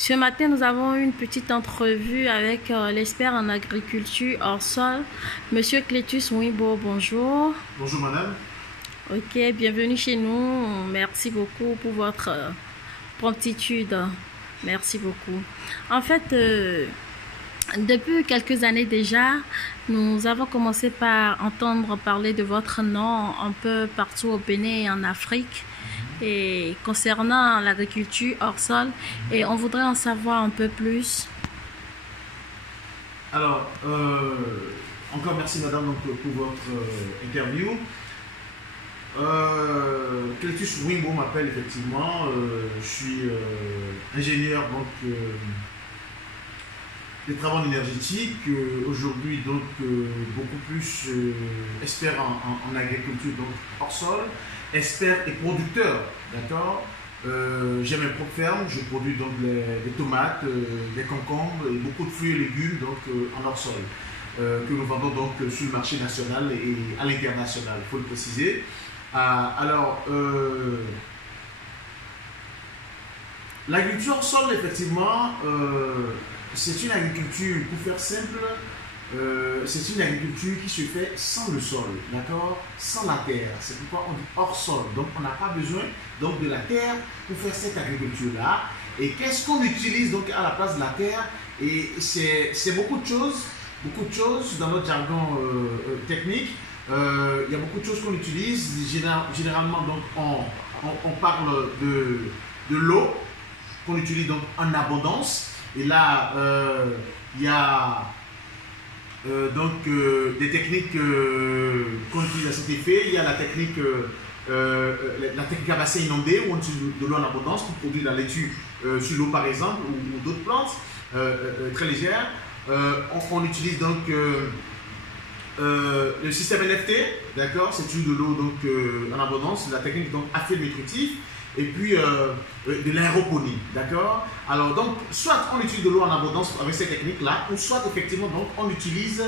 Ce matin, nous avons une petite entrevue avec l'expert en agriculture hors sol, Monsieur Clétus Wimbo. Bonjour. Bonjour madame. Ok, bienvenue chez nous. Merci beaucoup pour votre promptitude. Merci beaucoup. En fait, depuis quelques années déjà, nous avons commencé par entendre parler de votre nom un peu partout au Bénin et en Afrique. Et concernant l'agriculture hors sol, et on voudrait en savoir un peu plus. Alors, encore merci madame donc, pour votre interview. Clétus Wimbo m'appelle effectivement. Je suis ingénieur donc, des travaux énergétiques. Aujourd'hui donc beaucoup plus expert en agriculture donc hors sol. Expert et producteur, d'accord. J'ai mes propres fermes, je produis donc des tomates, des concombres et beaucoup de fruits et légumes donc en hors sol que nous vendons donc sur le marché national et à l'international, il faut le préciser. L'agriculture hors sol, effectivement, c'est une agriculture, pour faire simple, c'est une agriculture qui se fait sans le sol, d'accord, sans la terre. C'est pourquoi on dit hors sol. Donc on n'a pas besoin donc de la terre pour faire cette agriculture-là. Et qu'est-ce qu'on utilise donc à la place de la terre? Et c'est beaucoup de choses dans notre jargon technique. Il y a beaucoup de choses qu'on utilise. Généralement donc on parle de l'eau qu'on utilise donc en abondance. Et là il y a des techniques qu'on utilise à cet effet. Il y a la technique à bassin inondé où on utilise de l'eau en abondance pour produire la laitue sur l'eau par exemple ou d'autres plantes très légères. On utilise donc le système NFT, d'accord, c'est de l'eau donc en abondance, la technique donc à fil nutritif. Et puis de l'aéroponie, d'accord. Alors donc, soit on utilise de l'eau en abondance avec ces techniques-là, ou soit effectivement donc on utilise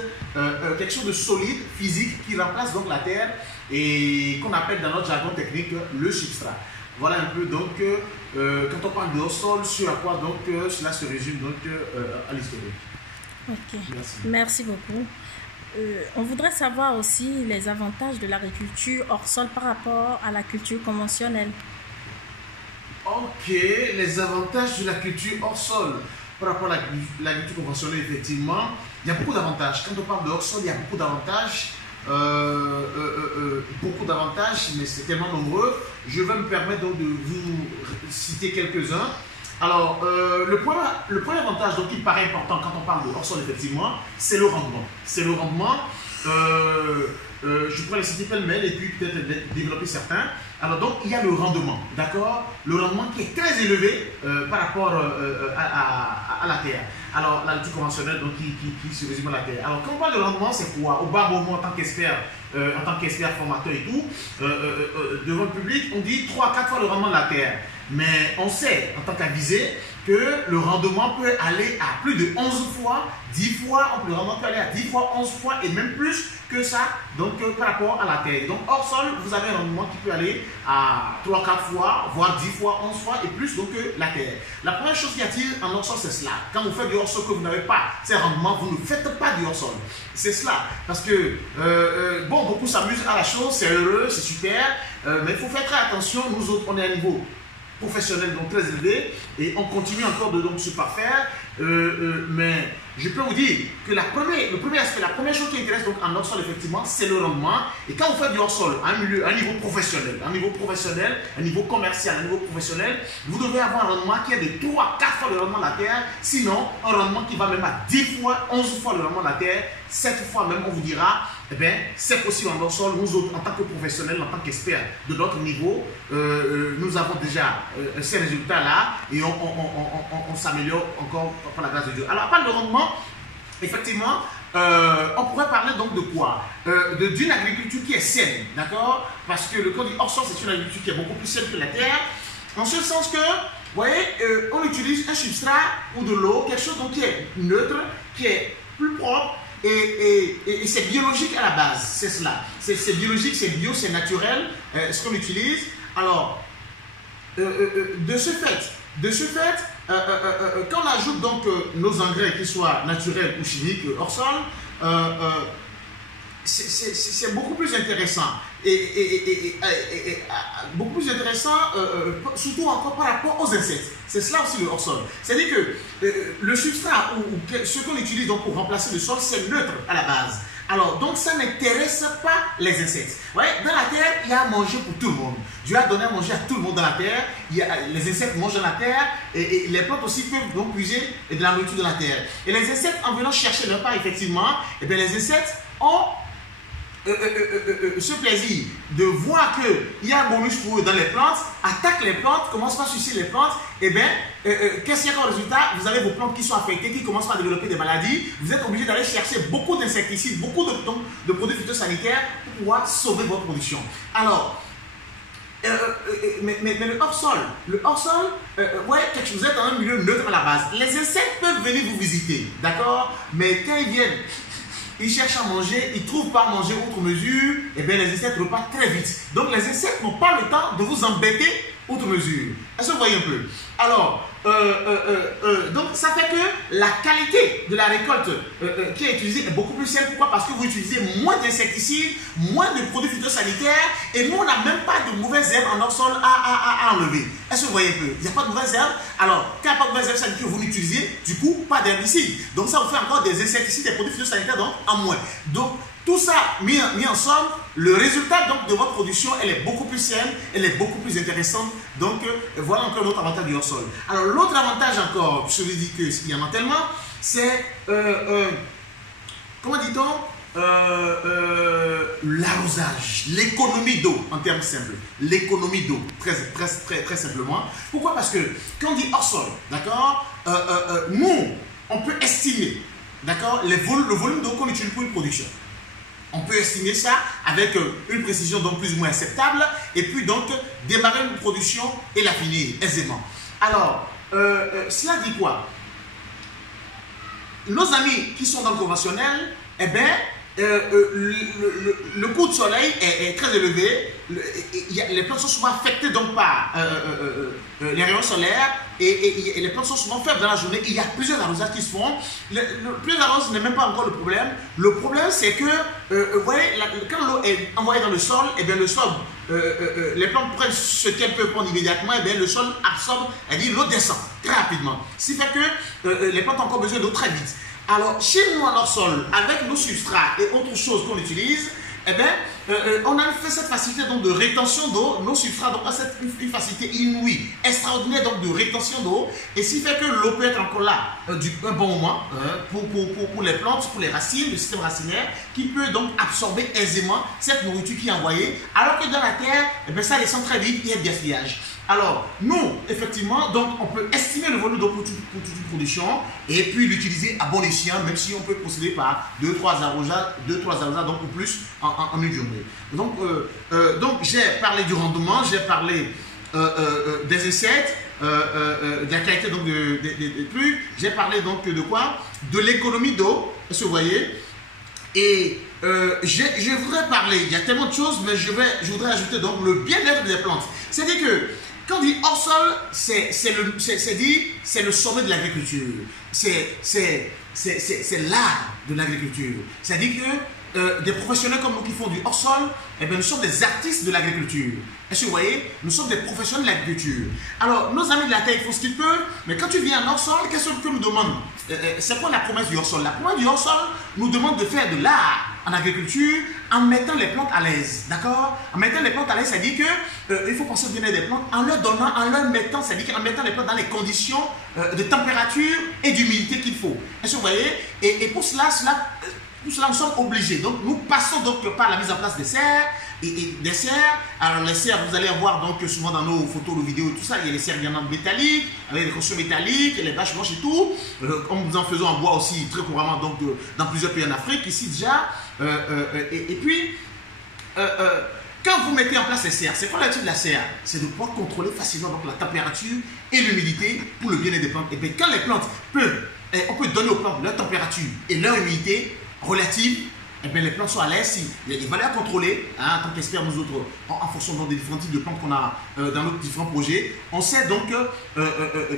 quelque chose de solide, physique, qui remplace donc la terre et qu'on appelle dans notre jargon technique le substrat. Voilà un peu donc quand on parle de hors-sol, sur à quoi donc cela se résume donc à l'historique. Ok, merci beaucoup. On voudrait savoir aussi les avantages de l'agriculture hors sol par rapport à la culture conventionnelle. Ok, les avantages de la culture hors sol par rapport à l'agriculture conventionnelle, effectivement, il y a beaucoup d'avantages. Quand on parle de hors sol, il y a beaucoup d'avantages, mais c'est tellement nombreux. Je vais me permettre donc de vous citer quelques-uns. Alors, le premier avantage donc, qui paraît important quand on parle de hors sol, effectivement, c'est le rendement. C'est le rendement. Je pourrais les citer pêle-mêle et puis peut-être développer certains. Alors donc il y a le rendement, d'accord, le rendement qui est très élevé par rapport à la terre. Alors l'agriculture conventionnelle donc qui se résume à la terre. Alors quand on parle de rendement, c'est quoi? Au bas moment en tant qu'expert formateur et tout, devant le public, on dit 3 à 4 fois le rendement de la terre. Mais on sait en tant qu'avisé que le rendement peut aller à plus de 11 fois, 10 fois, le rendement peut aller à 10 fois, 11 fois et même plus que ça, donc par rapport à la terre. Donc hors sol, vous avez un rendement qui peut aller à 3, 4 fois, voire 10 fois, 11 fois et plus donc que la terre. La première chose qu'il y a-t-il en hors sol, c'est cela. Quand vous faites du hors sol que vous n'avez pas ces rendements, vous ne faites pas du hors sol. C'est cela. Parce que, bon, beaucoup s'amusent à la chose, c'est heureux, c'est super, mais il faut faire très attention. Nous autres, on est à un niveau professionnel donc très élevé et on continue encore de donc se parfaire, mais je peux vous dire que le premier aspect, la première chose qui intéresse donc en hors sol effectivement, c'est le rendement. Et quand vous faites du hors sol à un niveau professionnel, un niveau commercial, un niveau professionnel, vous devez avoir un rendement qui est de 3 4 fois le rendement de la terre, sinon un rendement qui va même à 10 fois, 11 fois le rendement de la terre, 7 fois même on vous dira, eh bien c'est possible en hors sol. Nous autres en tant que professionnels, en tant qu'experts de notre niveau, nous avons déjà ces résultats là et on s'améliore encore par la grâce de Dieu. Alors à part le rendement, effectivement, on pourrait parler donc de quoi? D'une agriculture qui est saine, d'accord? Parce que le code du hors sol, c'est une agriculture qui est beaucoup plus saine que la terre, en ce sens que, vous voyez, on utilise un substrat ou de l'eau, quelque chose donc qui est neutre, qui est plus propre, et c'est biologique à la base, c'est cela. C'est biologique, c'est bio, c'est naturel, ce qu'on utilise. Alors, de ce fait, De ce fait, quand on ajoute donc nos engrais, qu'ils soient naturels ou chimiques, hors sol, c'est beaucoup plus intéressant. Beaucoup plus intéressant, surtout encore par rapport aux insectes. C'est cela aussi le hors-sol. C'est-à-dire que le substrat ou ce qu'on utilise donc pour remplacer le sol, c'est neutre à la base. Alors, donc ça n'intéresse pas les insectes. Ouais, dans la terre, il y a à manger pour tout le monde. Dieu a donné à manger à tout le monde dans la terre. Les insectes mangent dans la terre et les plantes aussi peuvent donc puiser de la nourriture dans la terre. Et les insectes, en venant chercher leur part, effectivement, et bien les insectes ont ce plaisir de voir qu'il y a un bonus pour eux dans les plantes, attaquent les plantes, commencent par sucer les plantes, et bien, qu'est-ce qu'il y a comme résultat? Vous avez vos plantes qui sont affectées, qui commencent à développer des maladies, vous êtes obligé d'aller chercher beaucoup d'insecticides, beaucoup de produits phytosanitaires pour pouvoir sauver votre production. Alors, mais le hors-sol, ouais, vous êtes dans un milieu neutre à la base. Les insectes peuvent venir vous visiter, d'accord? Mais quand ils viennent, ils cherchent à manger, ils ne trouvent pas à manger outre mesure, et bien les insectes repartent très vite. Donc les insectes n'ont pas le temps de vous embêter outre mesure. Est-ce que vous voyez un peu? Alors, donc ça fait que la qualité de la récolte qui est utilisée est beaucoup plus simple. Pourquoi? Parce que vous utilisez moins d'insecticides, moins de produits phytosanitaires, et nous on n'a même pas de mauvaises herbes en hors-sol à enlever. Est-ce que vous voyez un peu? Il n'y a pas de mauvaises herbes. Alors, quand il n'y a pas de mauvaises herbes, ça veut dire que vous n'utilisez du coup pas d'herbicides. Donc ça vous fait encore des insecticides, des produits phytosanitaires donc en moins. Donc tout ça mis ensemble, le résultat donc, de votre production, elle est beaucoup plus saine, elle est beaucoup plus intéressante. Donc voilà encore l'autre avantage du hors-sol. Alors l'autre avantage encore, je vous dis qu'il y en a tellement, c'est, comment dit-on, l'arrosage, l'économie d'eau en termes simples. L'économie d'eau, très simplement. Pourquoi? Parce que quand on dit hors-sol, d'accord, nous, on peut estimer, d'accord, le volume d'eau qu'on utilise pour une production. On peut estimer ça avec une précision donc plus ou moins acceptable et puis donc démarrer une production et la finir aisément. Alors, cela dit quoi? Nos amis qui sont dans le conventionnel, eh bien, le coup de soleil est très élevé. Les plantes sont souvent affectées donc par les rayons solaires et les plantes sont souvent faibles dans la journée. Il y a plusieurs arrosages qui se font. Plusieurs arrosages n'est même pas encore le problème. Le problème, c'est que vous voyez, quand l'eau est envoyée dans le sol, et bien le sol, les plantes prennent ce qu'elles peuvent prendre immédiatement, et bien le sol absorbe, l'eau descend très rapidement. Ce qui fait que les plantes ont encore besoin d'eau très vite. Alors, chez nous, en hors-sol, avec nos substrats et autres choses qu'on utilise, eh bien, on a fait cette facilité donc, de rétention d'eau. Nos substrats ont une facilité inouïe, extraordinaire donc, de rétention d'eau. Et ce qui fait que l'eau peut être encore là un bon moment pour les plantes, pour les racines, le système racinaire, qui peut donc absorber aisément cette nourriture qui est envoyée. Alors que dans la terre, eh bien, ça descend très vite, il y a du gaspillage. Alors, nous, effectivement, donc, on peut estimer le volume d'eau pour toute production et puis l'utiliser à bon escient, même si on peut procéder par 2-3 arrosages, donc ou plus en une journée. Donc j'ai parlé du rendement, j'ai parlé des insectes, de la qualité donc, des trucs, j'ai parlé donc de quoi? De l'économie d'eau, est-ce que vous voyez? Et je voudrais parler, il y a tellement de choses, mais je voudrais ajouter donc le bien-être des plantes. C'est-à-dire que quand on dit hors-sol, c'est le sommet de l'agriculture. C'est l'art de l'agriculture. C'est-à-dire que des professionnels comme nous qui font du hors-sol, eh bien, nous sommes des artistes de l'agriculture. Est-ce que vous voyez? Nous sommes des professionnels de l'agriculture. Alors, nos amis de la terre, ils font ce qu'ils peuvent, mais quand tu viens en hors-sol, qu'est-ce que nous demandent? C'est quoi la promesse du hors-sol? La promesse du hors-sol nous demande de faire de l'art en agriculture en mettant les plantes à l'aise, d'accord? En mettant les plantes à l'aise, ça dit que il faut penser au bien-être des plantes en leur donnant, en leur mettant, ça dit qu'en mettant les plantes dans les conditions de température et d'humidité qu'il faut. Est-ce que vous voyez? Et pour cela, nous sommes obligés. Donc, nous passons donc par la mise en place des serres et des serres. Alors, les serres, vous allez voir donc souvent dans nos photos, nos vidéos et tout ça, il y a les serres diamants métalliques, avec des constructions métalliques, et les bâches blanches et tout. Comme nous en faisons en bois aussi très couramment donc, dans plusieurs pays en Afrique, ici déjà. Et puis, quand vous mettez en place les serres, c'est quoi l'objectif de la serre? C'est de pouvoir contrôler facilement donc, la température et l'humidité pour le bien-être des plantes. Et bien, quand les plantes peuvent, on peut donner aux plantes leur température et leur humidité relative, eh bien, les plantes sont à l'aise. Si il y a des valeurs à contrôler, hein, en tant qu'experts, nous autres, en fonction donc, des différents types de plantes qu'on a dans nos différents projets, on sait donc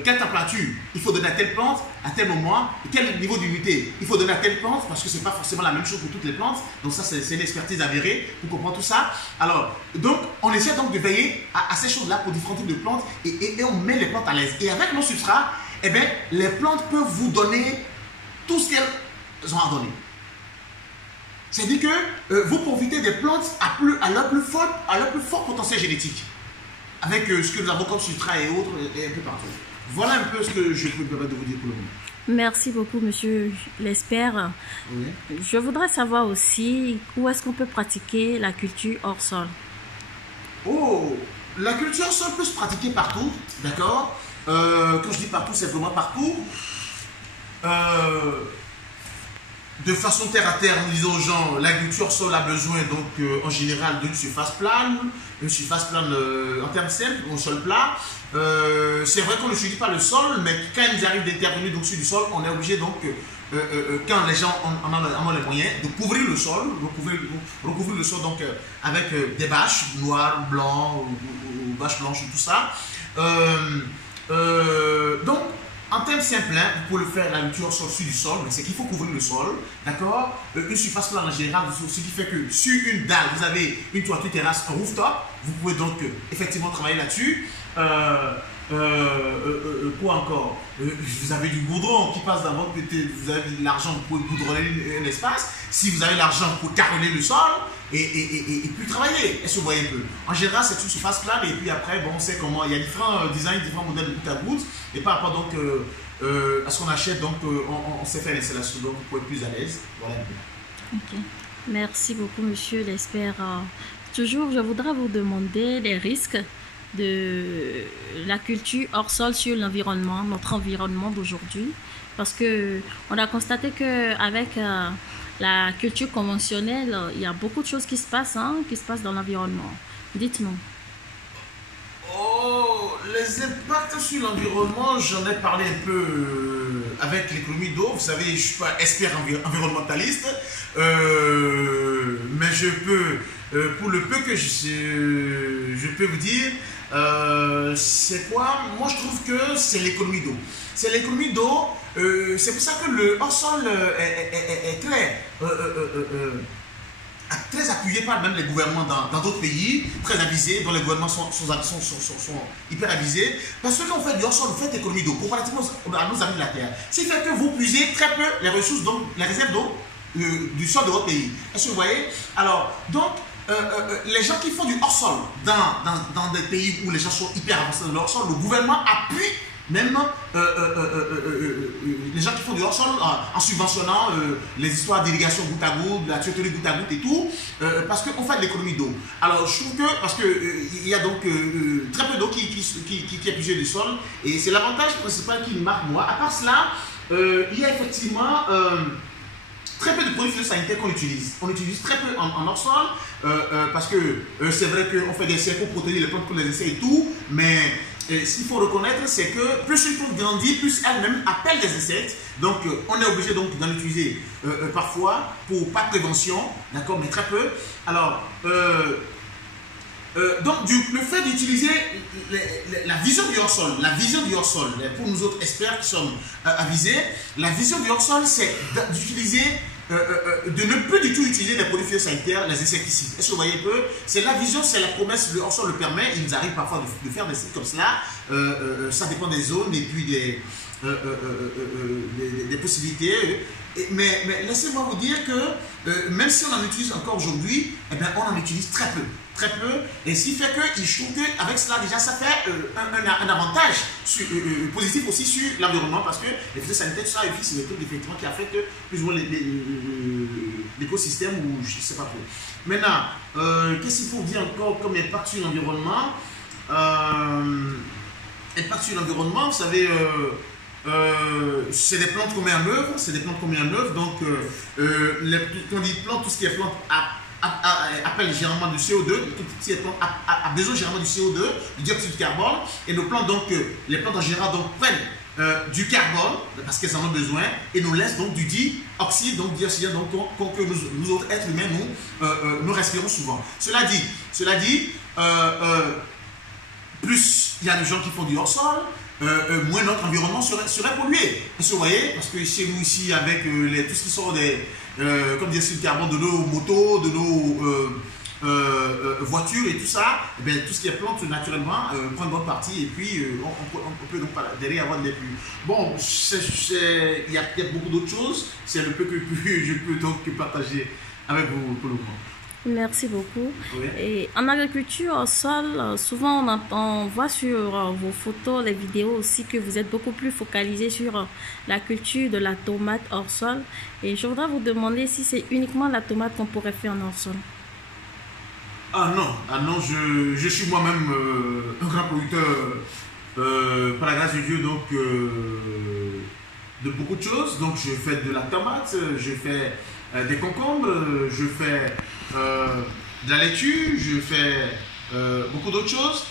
quelle température il faut donner à telle plante à tel moment, quel niveau d'humidité il faut donner à telle plante, parce que ce n'est pas forcément la même chose pour toutes les plantes. Donc ça, c'est une expertise avérée pour comprendre tout ça. Alors, donc, on essaie donc de veiller à ces choses-là pour différents types de plantes et on met les plantes à l'aise. Et avec nos substrats, eh bien, les plantes peuvent vous donner tout ce qu'elles ont à donner. C'est-à-dire que vous profitez des plantes à leur plus fort potentiel génétique, avec ce que nous avons comme substrat et autres, et un peu partout. Voilà un peu ce que je peux me permettre de vous dire pour le moment. Merci beaucoup, monsieur l'expert. Oui. Je voudrais savoir aussi où est-ce qu'on peut pratiquer la culture hors sol. Oh, la culture hors sol peut se pratiquer partout, d'accord. Quand je dis partout, c'est vraiment partout. De façon terre à terre, nous disons aux gens, l'agriculture sol a besoin donc en général d'une surface plane, en termes simples, un sol plat. C'est vrai qu'on ne subit pas le sol, mais quand il nous arrive d'intervenir donc sur du sol, on est obligé donc, quand les gens en ont les moyens, de couvrir le sol, recouvrir le sol donc avec des bâches noires, blancs ou bâches blanches ou tout ça. Donc, en termes simples, hein, vous pouvez le faire l'agriculture sur du sol, mais c'est qu'il faut couvrir le sol, d'accord. Une surface plane en général, ce qui fait que sur une dalle, vous avez une toiture terrasse, un rooftop, vous pouvez donc effectivement travailler là-dessus. Quoi encore, vous avez du goudron qui passe dans votre côté, vous avez de l'argent, vous pouvez goudronner un espace. Si vous avez l'argent, vous pouvez carreler le sol et puis travailler. Est-ce que vous voyez un peu? En général, c'est une surface plane et puis après, bon, on sait comment. Il y a différents designs, différents modèles de bout à bout. Et par rapport donc à ce qu'on achète, donc on sait faire l'installation, donc vous pouvez être plus à l'aise. Voilà un peu. Ok. Merci beaucoup, monsieur l'expert. Toujours, je voudrais vous demander les risques de la culture hors sol sur l'environnement, notre environnement d'aujourd'hui, parce que on a constaté que avec la culture conventionnelle, il y a beaucoup de choses qui se passent dans l'environnement. Dites-nous. Oh, les impacts sur l'environnement, j'en ai parlé un peu avec l'économie d'eau. Vous savez, je ne suis pas expert environnementaliste, mais je peux, pour le peu que je peux vous dire, c'est quoi? Moi, je trouve que c'est l'économie d'eau. C'est l'économie d'eau. C'est pour ça que le hors-sol est très appuyé par même les gouvernements dans d'autres pays, très avisés, dont les gouvernements sont hyper avisés. Parce que quand on fait du hors-sol, vous faites l'économie d'eau, comparativement à nos amis de la Terre. C'est fait que vous puisez très peu les ressources, donc les réserves d'eau du sol de votre pays. Est-ce que vous voyez? Alors, donc, les gens qui font du hors-sol dans des pays où les gens sont hyper avancés dans le hors-sol, le gouvernement appuie même les gens qui font du hors-sol en subventionnant les histoires d'irrigation goutte à goutte, la tuyauterie goutte à goutte et tout, parce qu'on fait de l'économie d'eau. Alors je trouve que, parce qu'il y a donc très peu d'eau qui est puisée du sol, et c'est l'avantage principal qui me marque moi. À part cela, il y a effectivement très peu de produits phytosanitaires qu'on utilise. On utilise très peu en hors-sol, parce que c'est vrai qu'on fait des essais pour protéger les plantes pour les essais et tout, mais ce qu'il faut reconnaître, c'est que plus une plante grandit, plus elle-même appelle des insectes. Donc, on est obligé donc d'en utiliser parfois pour pas de prévention, d'accord, mais très peu. Alors, donc, le fait d'utiliser la vision du hors-sol, pour nous autres experts qui sommes avisés, la vision du hors-sol, c'est d'utiliser de ne plus du tout utiliser les produits phytosanitaires, les insecticides. Est-ce que vous voyez un peu? C'est la vision, c'est la promesse, le hors-sol le permet. Il nous arrive parfois de faire des sites comme cela. Ça dépend des zones et puis des possibilités. Mais laissez-moi vous dire que même si on en utilise encore aujourd'hui, eh bien, on en utilise très peu. Très peu, et ce qui fait que je trouve qu'avec cela déjà ça fait un avantage positif aussi sur l'environnement, parce que les phytosanitaires, tout ça, c'est le truc effectivement qui affecte plus ou moins l'écosystème, ou je ne sais pas trop. Maintenant, qu'est-ce qu'il faut dire encore comme impact sur l'environnement? Impact sur l'environnement, vous savez, c'est des plantes qu'on met en œuvre, donc quand on dit plante, tout ce qui est plante appelle généralement du CO2, a besoin généralement du CO2, du dioxyde de carbone, et nos plantes, donc, les plantes en général donc, prennent du carbone, parce qu'elles en ont besoin, et nous laissent donc du dioxyde, donc que nous autres êtres humains, nous respirons souvent. Cela dit, plus il y a des gens qui font du hors-sol, moins notre environnement serait pollué. Vous voyez, parce que chez nous ici, avec tout ce qui sort comme dioxyde de carbone de nos motos, de nos voitures et tout ça, eh bien, tout ce qui est plante naturellement prend une bonne partie et puis on peut donc derrière avoir des pluies. Bon, il y a beaucoup d'autres choses, c'est le peu que je peux donc partager avec vous pour le moment. Merci beaucoup. Oui. Et en agriculture au sol, souvent on voit sur vos photos, les vidéos aussi que vous êtes beaucoup plus focalisé sur la culture de la tomate hors sol. Et je voudrais vous demander si c'est uniquement la tomate qu'on pourrait faire en hors sol. Ah non, je suis moi-même un grand producteur par la grâce de Dieu donc de beaucoup de choses. Donc je fais de la tomate, je fais des concombres, je fais de la laitue, je fais beaucoup d'autres choses,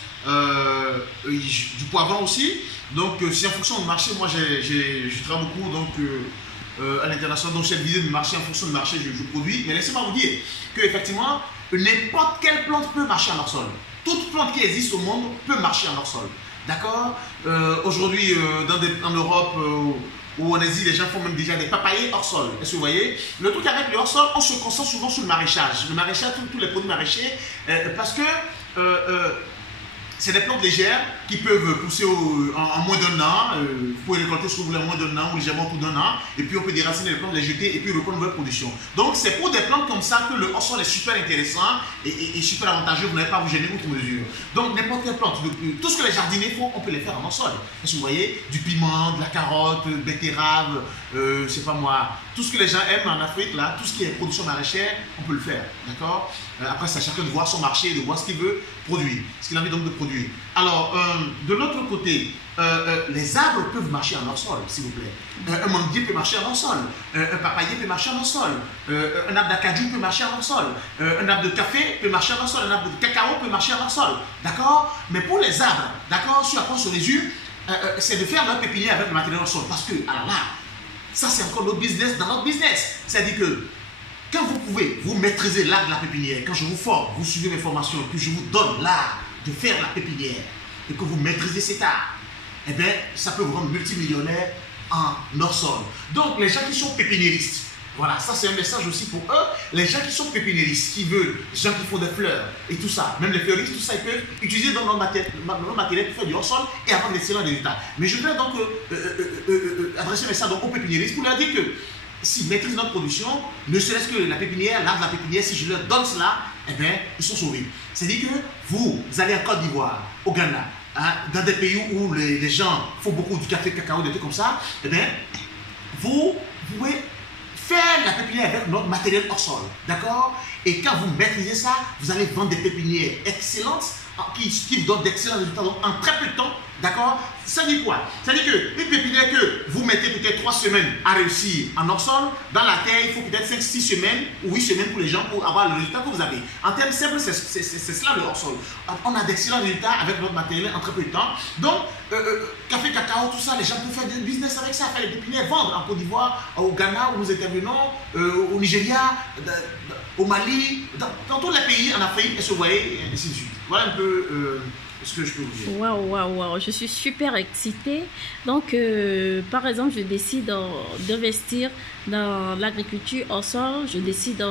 du poivron aussi. Donc si en fonction du marché, moi je travaille beaucoup donc à l'international, donc j'ai visé le marché, en fonction du marché je produis. Mais laissez-moi vous dire qu'effectivement n'importe quelle plante peut marcher en hors sol. Toute plante qui existe au monde peut marcher en hors sol. D'accord. Aujourd'hui, en Europe ou en Asie, les gens font même déjà des papayers hors sol. Est-ce que vous voyez? Le truc avec le hors sol, on se concentre souvent sur le maraîchage. Le maraîchage, tous les produits maraîchers, parce que c'est des plantes légères qui peuvent pousser en moins d'un an. Vous pouvez récolter ce que vous voulez en moins d'un an ou légèrement tout d'un an. Et puis on peut déraciner les plantes, les jeter et puis reprendre une nouvelle production. Donc c'est pour des plantes comme ça que le hors-sol est super intéressant et super avantageux. Vous n'avez pas à vous gêner outre mesure. Donc n'importe quelle plante, tout ce que les jardiniers font, on peut les faire en hors-sol. Est-ce que vous voyez? Du piment, de la carotte, betterave, je sais pas moi. Tout ce que les gens aiment en Afrique, là, tout ce qui est production maraîchère, on peut le faire. D'accord? Après, c'est à chacun de voir son marché, de voir ce qu'il veut produire, ce qu'il a envie donc de produire. Alors, de l'autre côté, les arbres peuvent marcher en hors sol, s'il vous plaît. Un manguier peut marcher en hors sol. Un papayer peut marcher en hors sol. Un arbre d'acajou peut marcher en hors sol. Un arbre de café peut marcher en hors sol. Un arbre de cacao peut marcher en hors sol. D'accord? Mais pour les arbres, d'accord, sur à quoi on se résume, c'est de faire leur pépinière avec le matériel hors sol. Parce que, alors là, ça c'est encore notre business dans notre business. C'est-à-dire que quand vous pouvez, vous maîtriser l'art de la pépinière, quand je vous forme, vous suivez mes formations, que je vous donne l'art de faire la pépinière et que vous maîtrisez cet art, eh bien, ça peut vous rendre multimillionnaire en hors sol. Donc, les gens qui sont pépiniéristes, voilà, ça c'est un message aussi pour eux. Les gens qui sont pépiniéristes, qui veulent, les gens qui font des fleurs et tout ça, même les fleuristes, tout ça, ils peuvent utiliser dans leur matériel pour faire du hors sol et avoir d'excellents résultats. Mais je voudrais donc adresser un message donc aux pépiniéristes pour leur dire que s'ils maîtrisent notre production, ne serait-ce que la pépinière, l'art de la pépinière, si je leur donne cela, eh bien, ils sont sauvés. C'est-à-dire que vous allez en Côte d'Ivoire, au Ghana, hein, dans des pays où les gens font beaucoup du café, cacao, des trucs comme ça, eh bien, vous pouvez faire la pépinière avec notre matériel hors sol, d'accord? Et quand vous maîtrisez ça, vous allez vendre des pépinières excellentes qui vous donnent d'excellents résultats donc, en très peu de temps, d'accord? Ça dit quoi? Ça dit qu'une pépinière que vous mettez peut-être 3 semaines à réussir en hors sol, dans la terre, il faut peut-être 5-6 semaines ou 8 semaines pour les gens pour avoir le résultat que vous avez. En termes simples, c'est cela le hors sol. On a d'excellents résultats avec notre matériel en très peu de temps. Donc, café, cacao, tout ça, les gens peuvent faire du business avec ça, faire les pépinières, vendre en Côte d'Ivoire, au Ghana où nous intervenons, au Nigeria, au Mali, dans tous les pays en Afrique, et se voyez, et ainsi de suite. Voilà un peu ce que je peux vous dire. Waouh, je suis super excitée. Donc, par exemple, je décide d'investir dans l'agriculture au sol, je décide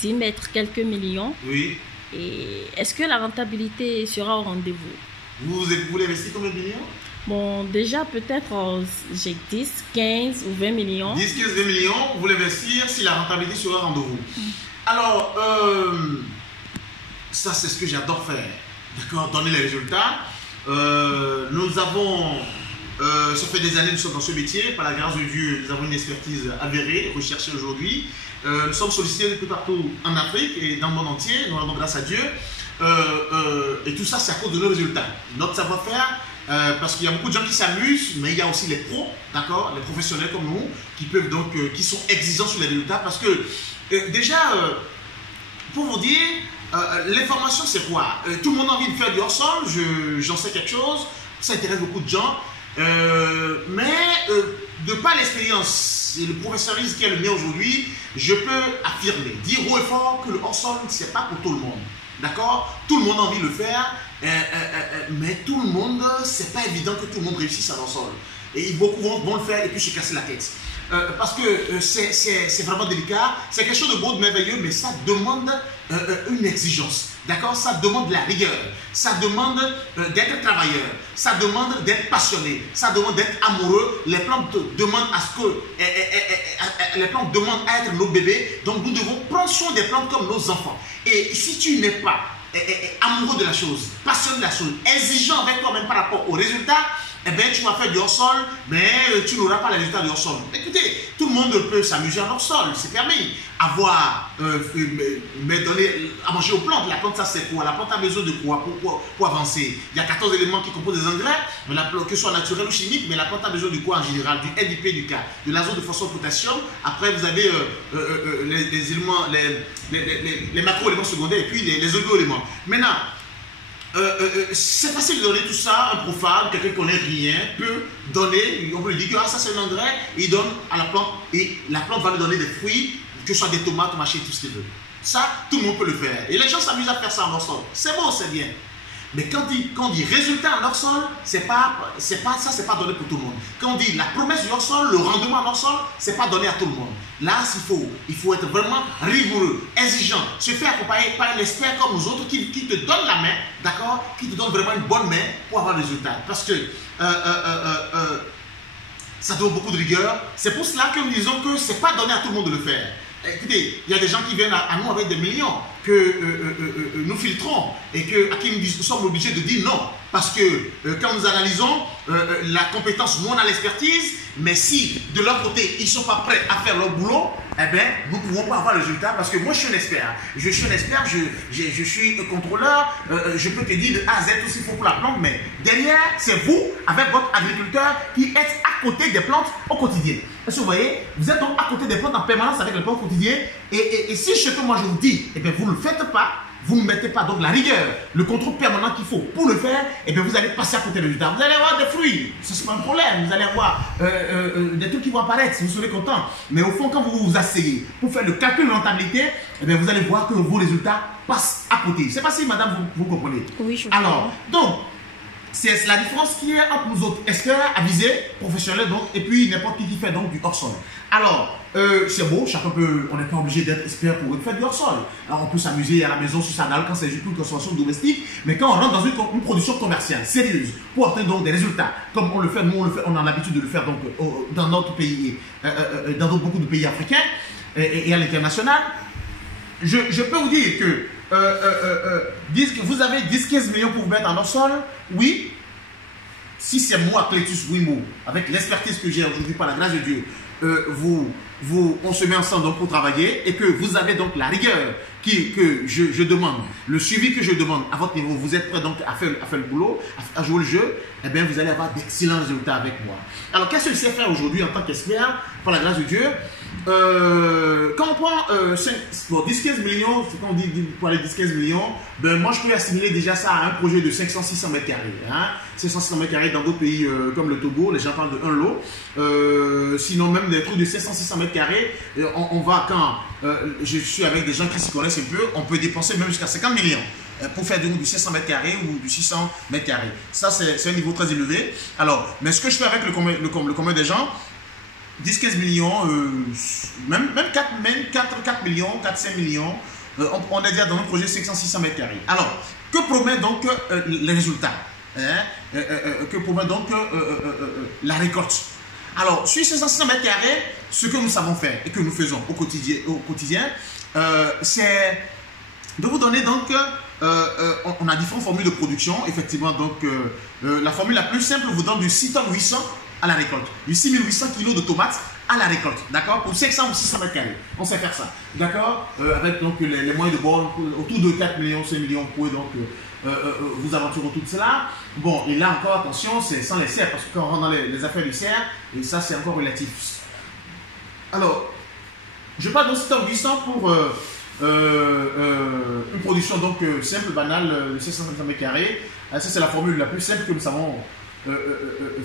d'y mettre quelques millions. Oui. Et est-ce que la rentabilité sera au rendez-vous? Vous voulez investir combien de millions? Bon, déjà peut-être j'ai 10, 15 ou 20 millions. 10, 15, 20 millions, vous voulez investir si la rentabilité sera au rendez-vous. Alors, ça c'est ce que j'adore faire. D'accord, donner les résultats. Nous avons, ça fait des années que nous sommes dans ce métier. Par la grâce de Dieu, nous avons une expertise avérée, recherchée aujourd'hui. Nous sommes sollicités un peu partout en Afrique et dans le monde entier. Nous rendons grâce à Dieu. Et tout ça, c'est à cause de nos résultats. Notre savoir-faire, parce qu'il y a beaucoup de gens qui s'amusent, mais il y a aussi les pros, d'accord, les professionnels comme nous, qui peuvent donc, qui sont exigeants sur les résultats. Parce que déjà, pour vous dire, l'information c'est quoi? Tout le monde a envie de faire du hors-sol, j'en sais quelque chose, ça intéresse beaucoup de gens. De par l'expérience et le professionnalisme qui est le mien aujourd'hui, je peux affirmer, dire haut et fort que le hors-sol, ce n'est pas pour tout le monde. D'accord? Tout le monde a envie de le faire, mais tout le monde, c'est pas évident que tout le monde réussisse à hors-sol. Et beaucoup vont le faire et puis se casser la tête. Parce que c'est vraiment délicat, c'est quelque chose de beau, de merveilleux, mais ça demande une exigence. D'accord? Ça demande de la rigueur, ça demande d'être travailleur, ça demande d'être passionné, ça demande d'être amoureux. Les plantes demandent à ce que les plantes demandent à être nos bébés, donc nous devons prendre soin des plantes comme nos enfants. Et si tu n'es pas amoureux de la chose, passionné de la chose, exigeant avec toi-même par rapport au résultat, eh bien, tu vas faire du hors-sol, mais tu n'auras pas les résultats du hors-sol. Écoutez, tout le monde peut s'amuser en hors-sol, c'est permis. Mais donner à manger aux plantes. La plante, ça c'est quoi? La plante a besoin de quoi pour avancer? Il y a 14 éléments qui composent des engrais, mais que ce soit naturel ou chimique, mais la plante a besoin de quoi en général? Du NPK, du K, de l'azote, de phosphore, potassium. Après, vous avez les éléments, les macro-éléments secondaires et puis les oligo-éléments. Maintenant, c'est facile de donner tout ça. Un profane, quelqu'un qui ne connaît rien, peut donner, on peut lui dire que ça c'est un engrais, il donne à la plante et la plante va lui donner des fruits, que ce soit des tomates, machin, tout ce qu'il veut. Ça, tout le monde peut le faire. Et les gens s'amusent à faire ça en hors-sol. C'est bon, c'est bien. Mais quand on dit résultat en hors-sol, c'est pas donné pour tout le monde. Quand on dit la promesse du hors-sol, le rendement en hors-sol, c'est pas donné à tout le monde. Là, il faut être vraiment rigoureux, exigeant, se faire accompagner par un expert comme nous autres qui te donne la main, d'accord, qui te donne vraiment une bonne main pour avoir le résultat. Parce que ça demande beaucoup de rigueur. C'est pour cela que nous disons que c'est pas donné à tout le monde de le faire. Écoutez, il y a des gens qui viennent à nous avec des millions que nous filtrons et à qui nous sommes obligés de dire non. Parce que quand nous analysons la compétence, nous on a l'expertise, mais si de leur côté ils ne sont pas prêts à faire leur boulot, eh bien nous ne pouvons pas avoir le résultat. Parce que moi je suis un expert. Je suis un expert, je suis un contrôleur, je peux te dire de A à Z tout ce qu'il faut pour la plante, mais derrière c'est vous, avec votre agriculteur, qui êtes à côté des plantes au quotidien. Est-ce que vous voyez? Vous êtes donc à côté des plantes en permanence avec les plantes quotidiennes. Et si ce que moi je vous dis, eh bien, vous ne le faites pas, vous ne mettez pas donc la rigueur, le contrôle permanent qu'il faut pour le faire, eh bien, vous allez passer à côté des résultats. Vous allez avoir des fruits, ce n'est pas un problème. Vous allez avoir des trucs qui vont apparaître, vous serez content. Mais au fond, quand vous vous asseyez pour faire le calcul de rentabilité, eh bien, vous allez voir que vos résultats passent à côté. Je ne sais pas si madame, vous comprenez. Oui, je comprends. Alors, donc, c'est la différence qui est entre nous autres, experts, avisés, professionnels, donc, et puis n'importe qui fait donc du hors-sol. Alors, c'est beau, chacun peut, on n'est pas obligé d'être expert pour faire du hors-sol. Alors, on peut s'amuser à la maison sur sa dalle quand c'est juste une consommation domestique, mais quand on rentre dans une production commerciale sérieuse pour obtenir donc des résultats, comme on le fait, nous on a l'habitude de le faire donc dans notre pays, dans beaucoup de pays africains et à l'international, je peux vous dire que vous avez 10-15 millions pour vous mettre en hors-sol, oui. Si c'est moi, Clétus Wimo, avec l'expertise que j'ai aujourd'hui par la grâce de Dieu, on se met ensemble donc pour travailler et que vous avez donc la rigueur que je demande, le suivi que je demande à votre niveau, vous êtes prêt donc à faire le boulot, à jouer le jeu, eh bien vous allez avoir d'excellents résultats avec moi. Alors qu'est-ce que je sais faire aujourd'hui en tant qu'expert, par la grâce de Dieu? Quand on prend 10-15 millions, quand on dit pour aller 10-15 millions, ben moi je peux assimiler déjà ça à un projet de 500-600 mètres carrés. Hein? 500-600 mètres carrés dans d'autres pays comme le Togo, les gens parlent de 1 lot. Sinon même des trucs de 500-600 mètres carrés, on va quand je suis avec des gens qui s'y connaissent un peu, on peut dépenser même jusqu'à 50 millions. Pour faire du 500 mètres carrés ou du 600 mètres carrés. Ça c'est un niveau très élevé. Alors, mais ce que je fais avec le commun des gens, 10-15 millions, même 4 millions, 4-5 millions, on est déjà dans un projet 500-600 mètres carrés. Alors, que promet donc les résultats, hein? Que promet donc la récolte? Alors, sur 500-600 mètres carrés, ce que nous savons faire et que nous faisons au quotidien, c'est de vous donner donc, on a différentes formules de production, effectivement, donc la formule la plus simple vous donne du 6 tonnes 800 à la récolte, du 6800 kg de tomates à la récolte, d'accord, pour 500 ou 600 mètres carrés, on sait faire ça, d'accord, avec donc les moyens de bord, autour de 4 millions, 5 millions, vous pouvez donc vous aventurer tout cela. Bon, et là encore, attention, c'est sans les serres, parce que quand on rentre dans les affaires du serre, et ça c'est encore relatif. Alors, je parle de 6 tonnes 800 pour une production donc simple, banale, de 650 mètres carrés. Ça c'est la formule la plus simple que nous savons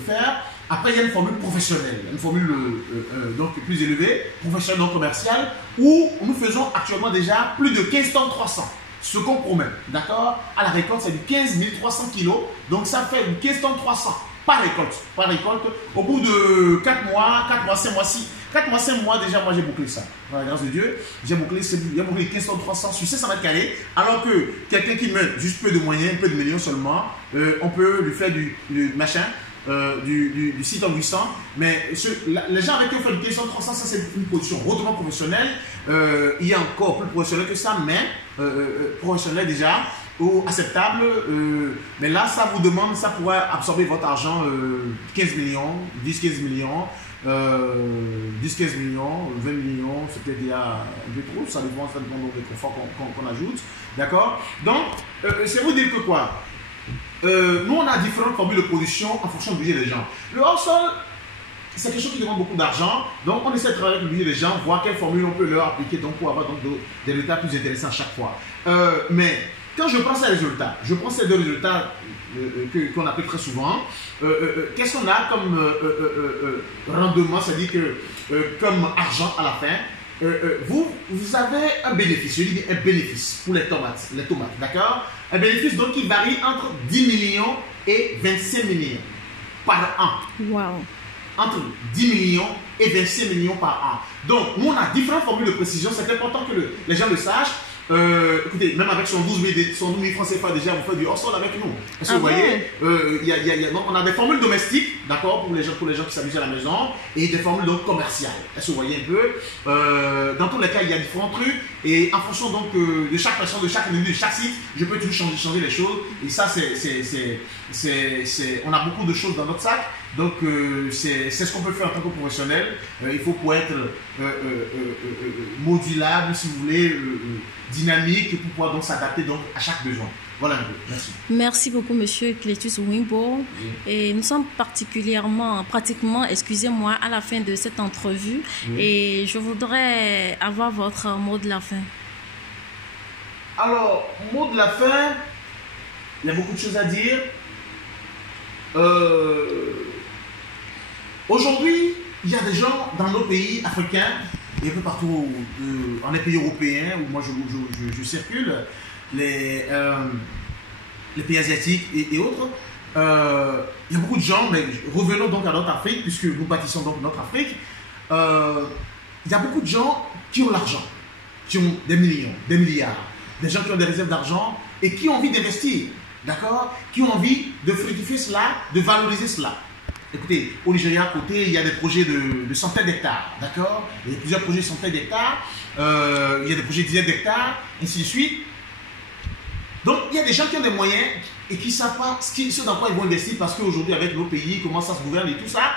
faire. Après, il y a une formule professionnelle, une formule donc plus élevée, professionnelle non commerciale, où nous faisons actuellement déjà plus de 15 tonnes 300. Ce qu'on promet, d'accord? À la récolte, c'est du 15 300 kilos. Donc, ça fait du 15 tonnes 300 par récolte. Par récolte, au bout de 4 mois, 5 mois, 4 mois, 5 mois, déjà, moi, j'ai bouclé ça. Par la grâce de Dieu, j'ai bouclé 15 tonnes 300 sur 500 mètres carrés. Alors que quelqu'un qui met juste peu de moyens, peu de millions seulement, on peut lui faire du machin. Du 6 tonnes 800, mais les gens avec qui on fait du 15 tonnes 300, ça c'est une position hautement professionnelle. Il y a encore plus professionnel que ça, mais professionnel déjà ou acceptable. Mais là, ça vous demande, ça pourrait absorber votre argent 15 millions, 10-15 millions. 10-15 millions, 20 millions, c'est peut-être déjà un peu trop, ça dépend des conforts qu'on ajoute. D'accord? Donc, c'est vous dire que quoi? Nous, on a différentes formules de production en fonction du budget des gens. Le hors-sol, c'est quelque chose qui demande beaucoup d'argent. Donc, on essaie de travailler avec le budget des gens, voir quelle formule on peut leur appliquer donc, pour avoir donc, des résultats plus intéressants à chaque fois. Mais quand je prends ces résultats, je prends ces deux résultats qu'on appelle très souvent. Qu'est-ce qu'on a comme rendement, c'est-à-dire que comme argent à la fin? Vous avez un bénéfice, je dis un bénéfice pour les tomates, d'accord? Un bénéfice donc qui varie entre 10 millions et 25 millions par an. Wow. Entre 10 millions et 25 millions par an. Donc, nous, on a différentes formules de précision. C'est important que les gens le sachent. Écoutez, même avec son 12 000 francs CFA déjà, vous faites du hors-sol avec nous. Parce que vous voyez, donc on a des formules domestiques, d'accord, pour les gens qui s'amusent à la maison, et des formules donc commerciales. Est-ce que vous voyez un peu? Dans tous les cas, il y a différents trucs, et en fonction donc de chaque personne, de chaque individu, de chaque site, je peux toujours changer les choses. Et ça, on a beaucoup de choses dans notre sac. Donc, c'est ce qu'on peut faire en tant que professionnel. Il faut pouvoir être modulable, si vous voulez, dynamique, pour pouvoir donc s'adapter donc à chaque besoin. Voilà un peu. Merci. Merci beaucoup, Monsieur Clétus Wimbo. Oui. Et nous sommes pratiquement, excusez-moi, à la fin de cette entrevue. Oui. Et je voudrais avoir votre mot de la fin. Alors, mot de la fin, il y a beaucoup de choses à dire. Aujourd'hui, il y a des gens dans nos pays africains et un peu partout dans les pays européens où moi je circule, les pays asiatiques et autres. Il y a beaucoup de gens, mais revenons donc à notre Afrique, puisque nous bâtissons donc notre Afrique. Il y a beaucoup de gens qui ont l'argent, qui ont des millions, des milliards, des gens qui ont des réserves d'argent et qui ont envie d'investir, d'accord? Qui ont envie de fructifier cela, de valoriser cela. Écoutez, au Nigeria, à côté, il y a des projets de centaines d'hectares, d'accord? Il y a plusieurs projets de centaines d'hectares, il y a des projets de dizaines d'hectares, ainsi de suite. Donc, il y a des gens qui ont des moyens et qui ne savent pas ce dans quoi ils vont investir parce qu'aujourd'hui, avec nos pays, comment ça se gouverne et tout ça,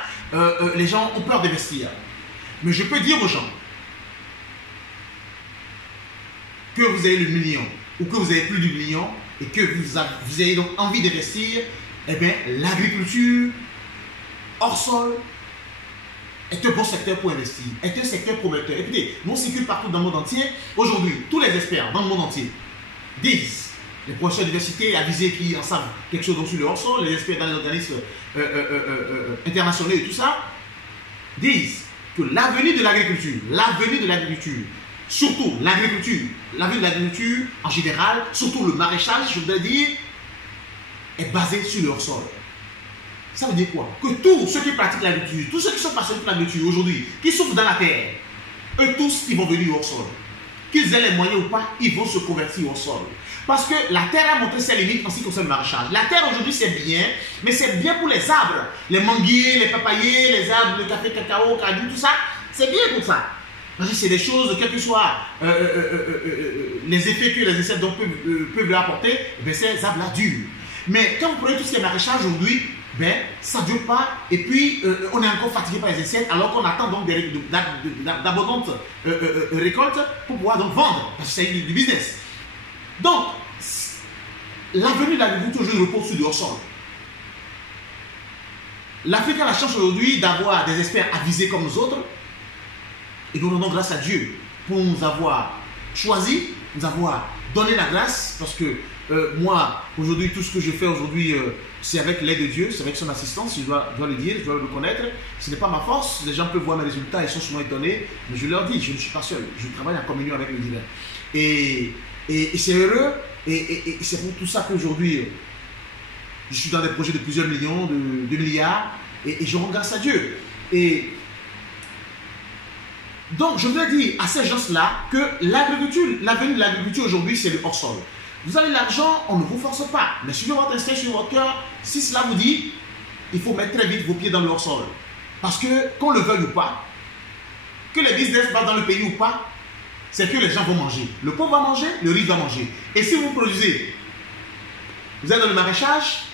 les gens ont peur d'investir. Mais je peux dire aux gens que vous avez le million ou que vous avez plus du million et que vous avez donc envie d'investir, eh bien, l'agriculture hors sol est un bon secteur pour investir, est un secteur prometteur. Écoutez, nous on circule partout dans le monde entier. Aujourd'hui, tous les experts dans le monde entier disent, les professeurs d'université avisés qui en savent quelque chose sur le hors sol, les experts dans les organismes internationaux et tout ça, disent que l'avenir de l'agriculture, surtout l'agriculture, l'avenir de l'agriculture en général, surtout le maraîchage, je voudrais dire, est basé sur le hors sol. Ça veut dire quoi? Que tous ceux qui pratiquent l'agriculture, tous ceux qui sont passionnés pour l'agriculture aujourd'hui, qui souffrent dans la terre, eux tous, ils vont venir au sol. Qu'ils aient les moyens ou pas, ils vont se convertir au sol. Parce que la terre a montré ses limites en ce qui concerne le maraîchage. La terre aujourd'hui c'est bien, mais c'est bien pour les arbres. Les manguiers, les papayers, les arbres, le café, cacao, cajou, tout ça, c'est bien pour ça. Parce que c'est des choses, quels que soient les effets que les insectes peuvent leur apporter, ben ces arbres-là durent. Mais quand vous prenez tout ce qui est maraîchage aujourd'hui, ben, ça ne dure pas et puis on est encore fatigué par les insectes alors qu'on attend donc d'abondantes récoltes pour pouvoir donc vendre parce que c'est du business. Donc, l'avenir de l'agriculture aujourd'hui repose sur du hors-sol. L'Afrique a la chance aujourd'hui d'avoir des experts avisés comme nous autres et nous rendons grâce à Dieu pour nous avoir choisi, nous avoir donné la grâce parce que moi, aujourd'hui, tout ce que je fais aujourd'hui, c'est avec l'aide de Dieu, c'est avec son assistance, je dois le dire, je dois le reconnaître. Ce n'est pas ma force, les gens peuvent voir mes résultats, ils sont souvent étonnés, mais je leur dis, je ne suis pas seul, je travaille en communion avec le divin. Et c'est heureux, et c'est pour tout ça qu'aujourd'hui, je suis dans des projets de plusieurs millions, de milliards, et je rends grâce à Dieu. Et donc, je voudrais dire à ces gens-là que l'agriculture, l'avenir de l'agriculture aujourd'hui, c'est le hors-sol. Vous avez l'argent, on ne vous force pas. Mais sur votre instinct, sur votre cœur, si cela vous dit, il faut mettre très vite vos pieds dans le hors-sol. Parce que, qu'on le veuille ou pas, que les business passent dans le pays ou pas, c'est que les gens vont manger. Le pauvre va manger, le riche va manger. Et si vous produisez, vous êtes dans le maraîchage,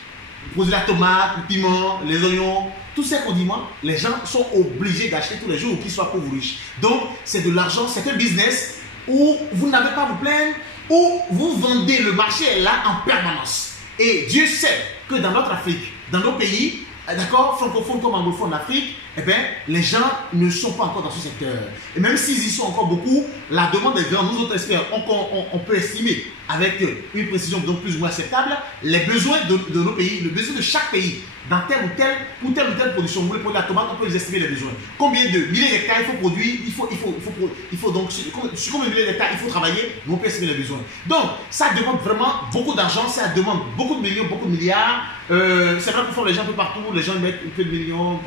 vous produisez la tomate, le piment, les oignons, tous ces condiments, les gens sont obligés d'acheter tous les jours, qu'ils soient pauvres ou riches. Donc, c'est de l'argent, c'est un business où vous n'avez pas à vous plaindre, où vous vendez, le marché est là en permanence. Et Dieu sait que dans notre Afrique, dans nos pays, d'accord, francophones comme anglophones en Afrique, eh bien, les gens ne sont pas encore dans ce secteur. Et même s'ils y sont encore beaucoup, la demande est grande. Nous autres experts, on peut estimer avec une précision donc plus ou moins acceptable les besoins de nos pays, le besoin de chaque pays dans telle ou telle production. Vous voulez produire la tomate, on peut les estimer les besoins. Combien de milliers d'hectares il faut produire, il faut donc, sur combien de milliers d'hectares il faut travailler, nous on peut estimer les besoins. Donc, ça demande vraiment beaucoup d'argent, ça demande beaucoup de millions, beaucoup de milliards. C'est vrai qu'on fait les gens un peu partout, les gens mettent un peu de millions, un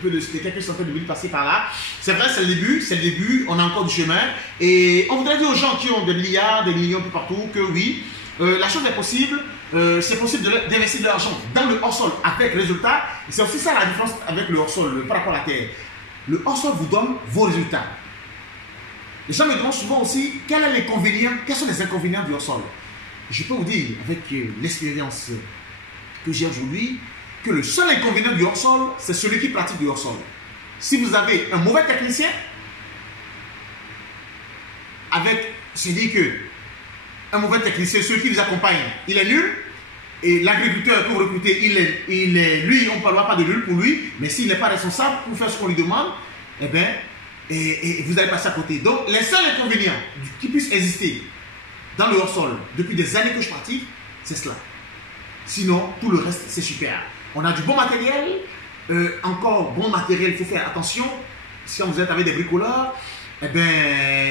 peu de quelques centaines de milliers passés par là. C'est vrai, c'est le début, on a encore du chemin. Et on voudrait dire aux gens qui ont des milliards, des millions un peu partout que oui, la chose est possible. C'est possible d'investir de l'argent dans le hors-sol avec résultat. C'est aussi ça la différence avec le hors-sol par rapport à la terre. Le hors-sol vous donne vos résultats. Les gens me demandent souvent aussi quels sont les inconvénients du hors-sol. Je peux vous dire avec l'expérience que j'ai aujourd'hui que le seul inconvénient du hors-sol, c'est celui qui pratique du hors-sol. Si vous avez un mauvais technicien, c'est-à-dire que un mauvais technicien, celui qui vous accompagne, il est nul, et l'agriculteur que vous recrutez, lui, on ne parlera pas de nul pour lui, mais s'il n'est pas responsable pour faire ce qu'on lui demande, eh bien, et vous allez passer à côté. Donc, les seuls inconvénients qui puissent exister dans le hors-sol, depuis des années que je pratique, c'est cela. Sinon, tout le reste, c'est super. On a du bon matériel, encore bon matériel, il faut faire attention. Si vous êtes avec des bricoleurs, eh bien,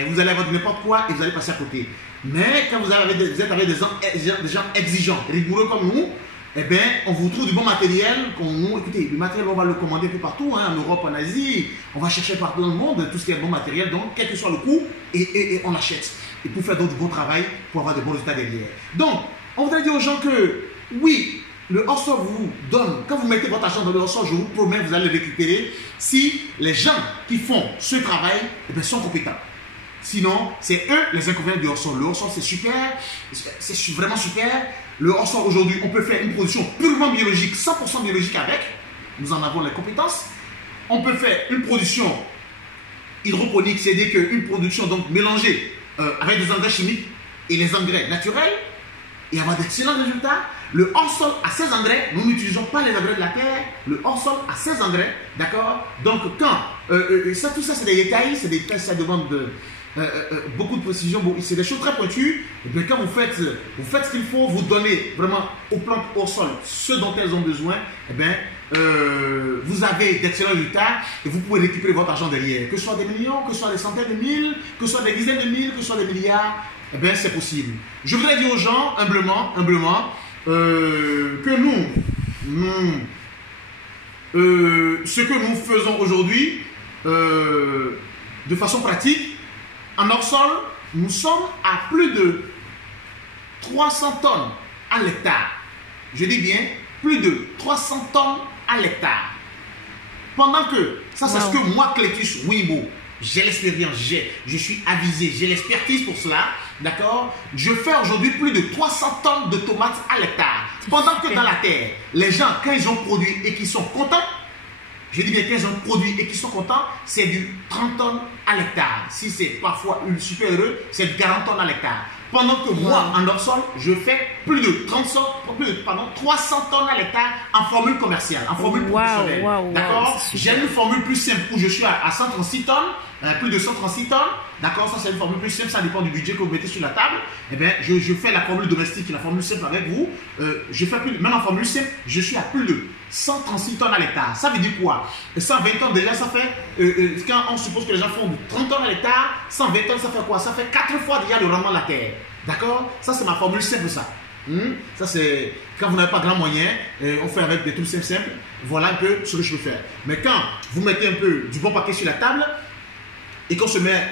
vous allez avoir n'importe quoi et vous allez passer à côté. Mais quand vous êtes avec des gens exigeants, rigoureux comme nous, eh bien, on vous trouve du bon matériel. Écoutez, le matériel, on va le commander un peu partout, hein, en Europe, en Asie. On va chercher partout dans le monde tout ce qui est bon matériel. Donc, quel que soit le coût, et on l'achète. Et pour faire donc du bon travail, pour avoir de bons résultats derrière. Donc, on voudrait dire aux gens que, oui, le hors-sol vous donne, quand vous mettez votre argent dans le hors-sol, je vous promets, vous allez le récupérer si les gens qui font ce travail sont compétents. Sinon, c'est eux les inconvénients du hors-sol. Le hors-sol, c'est super, c'est vraiment super. Le hors-sol, aujourd'hui, on peut faire une production purement biologique, 100% biologique avec. Nous en avons les compétences. On peut faire une production hydroponique, c'est-à-dire qu'une production donc mélangée avec des engrais chimiques et les engrais naturels et avoir d'excellents résultats. Le hors-sol a ses engrais, nous n'utilisons pas les engrais de la terre, le hors-sol a ses engrais, d'accord? Donc quand, tout ça c'est des détails, ça demande beaucoup de précision, c'est des choses très pointues, et bien quand vous faites ce qu'il faut, vous donnez vraiment aux plantes hors-sol ce dont elles ont besoin, et bien vous avez d'excellents résultats et vous pouvez récupérer votre argent derrière, que ce soit des millions, que ce soit des centaines de mille, que ce soit des dizaines de mille, que ce soit des milliards, et bien c'est possible. Je voudrais dire aux gens, humblement, que ce que nous faisons aujourd'hui, de façon pratique, en hors-sol, nous sommes à plus de 300 tonnes à l'hectare. Je dis bien, plus de 300 tonnes à l'hectare. Pendant que, ça c'est ce que moi, Clétus Wimbo, j'ai l'expérience, je suis avisé, j'ai l'expertise pour cela, d'accord? Je fais aujourd'hui plus de 300 tonnes de tomates à l'hectare. Pendant que dans la terre, les gens, quand ils ont produit et qu'ils sont contents, je dis bien qu'ils ont produit et qu'ils sont contents, c'est du 30 tonnes à l'hectare. Si c'est parfois une super heureux, c'est 40 tonnes à l'hectare. Pendant que moi, en hors-sol, je fais plus de 300 tonnes à l'hectare en formule commerciale, en formule professionnelle. D'accord? J'ai une formule plus simple où je suis à 136 tonnes, plus de 136 tonnes. D'accord? Ça, c'est une formule plus simple, ça dépend du budget que vous mettez sur la table. Eh bien, je fais la formule domestique, la formule simple avec vous. Je fais même en formule simple, je suis à plus de 136 tonnes à l'hectare. Ça veut dire quoi? 120 tonnes déjà, ça fait, quand on suppose que les gens font de 30 tonnes à l'hectare, 120 tonnes, ça fait quoi? Ça fait 4 fois déjà le rendement de la terre. D'accord? Ça, c'est ma formule simple, ça. Ça, c'est quand vous n'avez pas grand moyen, on fait avec des trucs simples. Voilà un peu ce que je peux faire. Mais quand vous mettez un peu du bon paquet sur la table et qu'on se met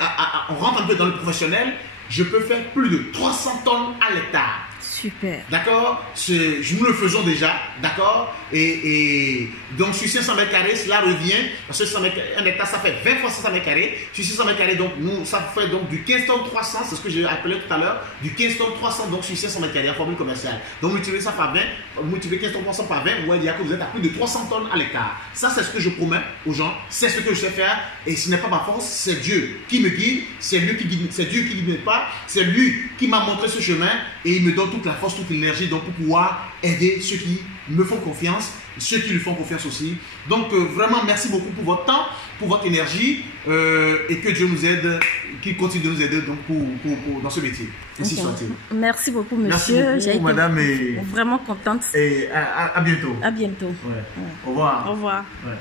on rentre un peu dans le professionnel, je peux faire plus de 300 tonnes à l'hectare. Super. D'accord? Nous le faisons déjà. D'accord? Et donc, sur 500 mètres carrés, cela revient. Parce que un hectare, ça fait 20 fois 500 mètres carrés. Sur 600 mètres carrés, donc, ça fait donc du 15 tonnes 300. C'est ce que j'ai appelé tout à l'heure. Du 15 tonnes 300, donc sur 500 mètres carrés, en formule commerciale. Donc, multipliez ça par 20. Multipliez 15 tonnes 300 par 20. Vous voyez que vous êtes à plus de 300 tonnes à l'hectare. Ça, c'est ce que je promets aux gens. C'est ce que je sais faire. Et ce n'est pas ma force. C'est Dieu qui me guide. C'est Dieu qui ne guide pas. C'est lui qui m'a montré ce chemin. Et il me donne toute la force, toute l'énergie donc pour pouvoir aider ceux qui me font confiance, ceux qui lui font confiance aussi. Donc vraiment merci beaucoup pour votre temps, pour votre énergie et que Dieu nous aide, qu'il continue de nous aider donc dans ce métier. Ainsi soit-il. Merci beaucoup monsieur. Merci beaucoup madame et vraiment contente. Et à bientôt. À bientôt. Ouais. Au revoir. Au revoir. Ouais.